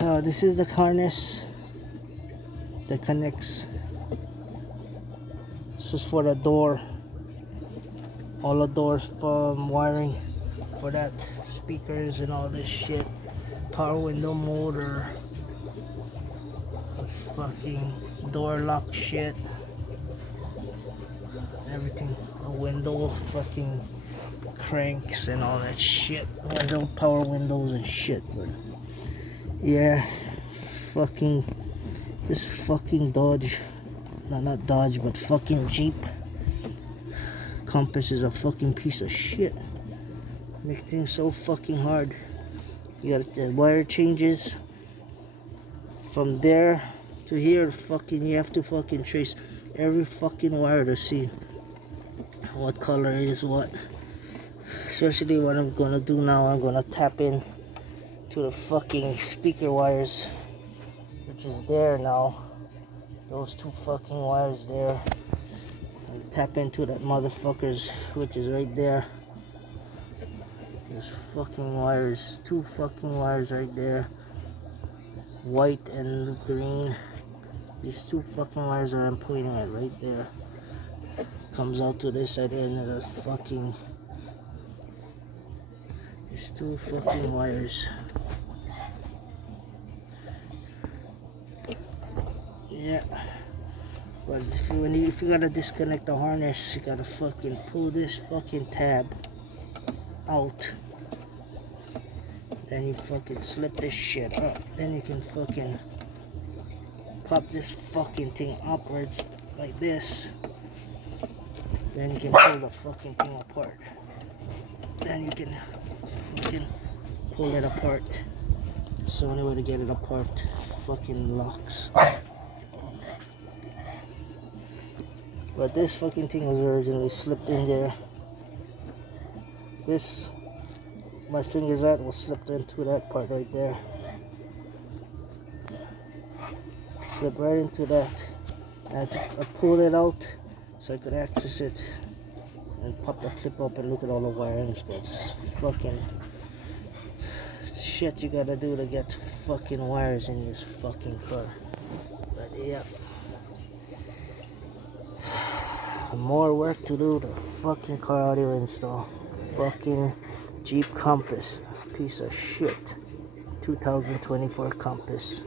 This is the harness that connects. This is for the door. All the doors from wiring for that, speakers and all this shit. Power window motor. Fucking door lock shit. Everything. A window fucking cranks and all that shit. Window power windows and shit. But yeah, fucking this fucking Dodge, no, not Dodge, but fucking Jeep Compass is a fucking piece of shit. Make things so fucking hard. You got the wire changes from there to here. Fucking, you have to fucking trace every fucking wire to see what color is what. Especially what I'm gonna do now, I'm gonna tap in to the fucking speaker wires, which is there now. Those two fucking wires there. And tap into that motherfuckers, which is right there. There's fucking wires, two fucking wires right there. White and green. These two fucking wires that I'm pointing at right there. Comes out to this side end of the fucking. These two fucking wires. Yeah. But if you gotta disconnect the harness, you gotta fucking pull this fucking tab out. Then you fucking slip this shit up. Then you can fucking pop this fucking thing upwards like this. Then you can pull the fucking thing apart. Then you can fucking pull it apart. It's the only way to get it apart. Fucking locks. But this fucking thing was originally slipped in there. This, my fingers at, was slipped into that part right there. Slipped right into that. I pulled it out so I could access it and pop the clip up and look at all the wirings. But fucking shit you gotta do to get fucking wires in this fucking car. But yeah. More work to do to fucking car audio install. Fucking Jeep Compass. Piece of shit. 2024 Compass.